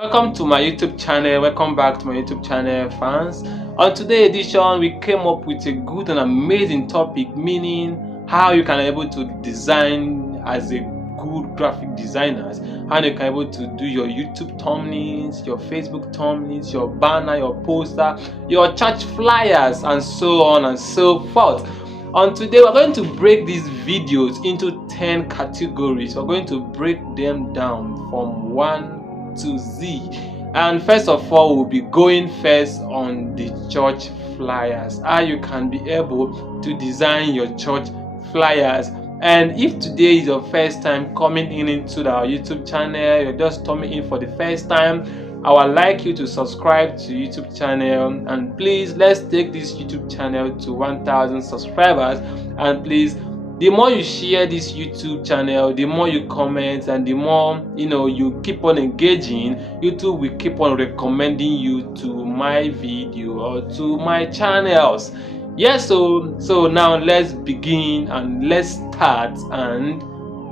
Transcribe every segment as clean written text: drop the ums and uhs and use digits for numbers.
Welcome to my YouTube channel. Welcome back to my YouTube channel, fans. On today's edition, we came up with a good and amazing topic, meaning how you can be able to design as a good graphic designers, how you can be able to do your YouTube thumbnails, your Facebook thumbnails, your banner, your poster, your church flyers, and so on and so forth. On today, we're going to break these videos into 10 categories. We're going to break them down from 1 to Z. And first of all, we'll be going first on the church flyers, how you can be able to design your church flyers. And if today is your first time coming into our YouTube channel, you're just coming in for the first time, I would like you to subscribe to YouTube channel, and please let's take this YouTube channel to 1,000 subscribers. And please, the more you share this YouTube channel, the more you comment, and the more you keep on engaging, YouTube will keep on recommending you to my video or to my channels. Yes, so now let's begin and let's start, and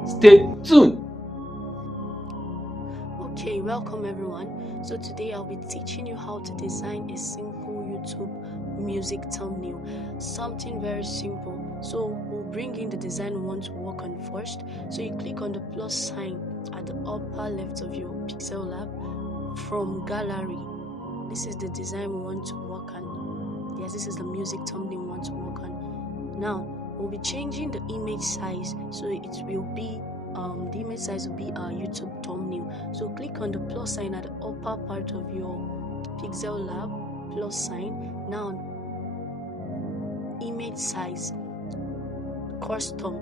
stay tuned. Okay, welcome everyone. So today I'll be teaching you how to design a simple YouTube music thumbnail. Something very simple. So we'll bring in the design we want to work on first. So you click on the plus sign at the upper left of your pixellab from gallery. This is the design we want to work on. Yes, this is the music thumbnail we want to work on. Now we'll be changing the image size, so it will be the image size will be our YouTube thumbnail. So click on the plus sign at the upper part of your pixellab, plus sign. Now image size, custom.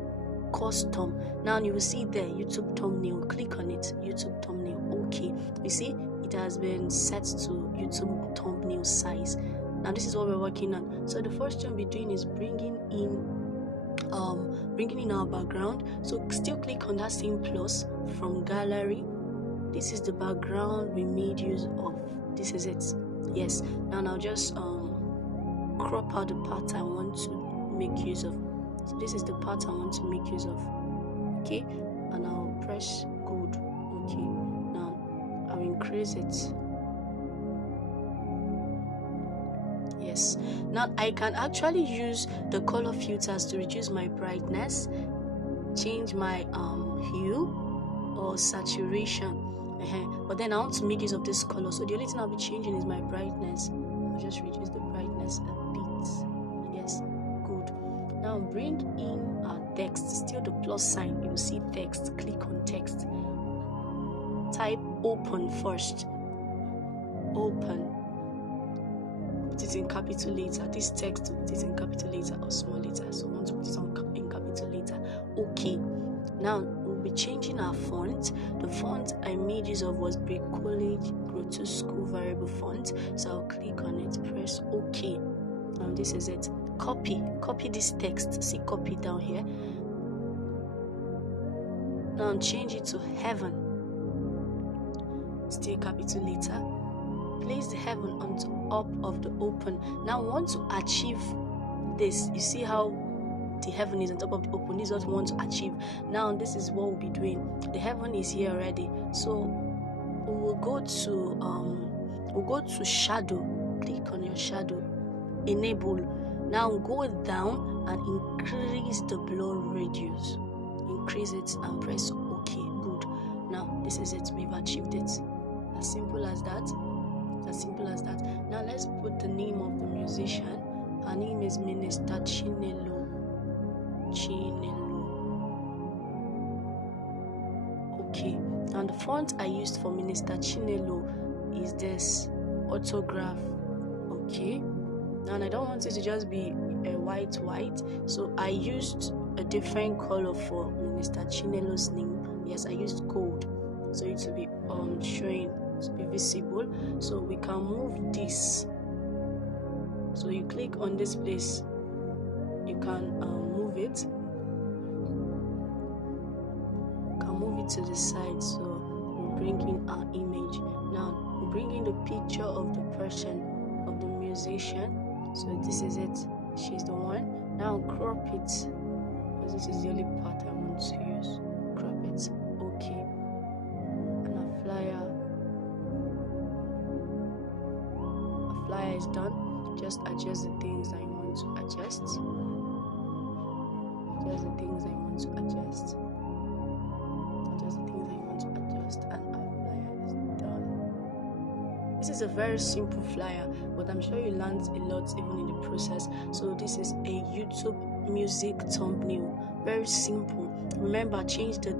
Now you will see there YouTube thumbnail. Click on it, YouTube thumbnail. Okay, you see it has been set to YouTube thumbnail size. Now this is what we're working on. So the first thing we'll be doing is bringing in our background. So still click on that same plus from gallery. This is the background we made use of. This is it. Yes. Now I'll just crop out the part I want to make use of. So this is the part I want to make use of. Okay, and I'll press good. Okay, now I'll increase it. Yes. Now I can actually use the color filters to reduce my brightness, change my hue or saturation. But then I want to make use of this color, so the only thing I'll be changing is my brightness. I'll just reduce the brightness a bit. Yes, good. Now bring in our text. Still the plus sign. You will see text. Click on text. Type open first. Open. Put it in capital letter. This text, put it in capital letter or small letter. So I want to put it in capital letter. Okay. Now we'll be changing our font. The font I made use of was Brick College Grotesque variable font. So I'll click on it, press OK. And this is it. Copy this text. See copy down here. Now change it to heaven. Still capital letter. Place the heaven on top of the open. Now we want to achieve this. You see how the heaven is on top of the open? This is what we want to achieve. Now this is what we'll be doing. The heaven is here already. So we will go to shadow. Click on your shadow. Enable. Now go down and increase the blur radius. Increase it and press OK. Good. Now this is it. We've achieved it. As simple as that. As simple as that. Now let's put the name of the musician. Her name is Minister Chinelo. Okay. And the font I used for Minister Chinelo is this autograph. Okay. Now I don't want it to just be a white, so I used a different color for Minister Chinelo's name. Yes, I used gold, so it will be showing, to be visible. So we can move this. So you click on this place, you can move it. You can move it to the side. So we'll bring in our image. Now we'll bring in the picture of the person, of the musician. So this is it. She's the one. Now crop it, because this is the only part I want to use. Crop it. Okay. And a flyer. flyer is done, just adjust the things that you want to adjust. Adjust the things that you want to adjust. Adjust the things that you want to adjust, and our flyer is done. This is a very simple flyer, but I'm sure you learned a lot even in the process. So this is a YouTube music thumbnail. Very simple. Remember, change the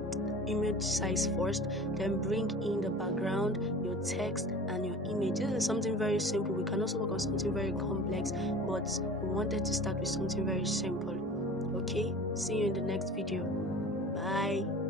image size first, then bring in the background, your text, and your image. This is something very simple. We can also work on something very complex, but we wanted to start with something very simple. Okay, see you in the next video. Bye.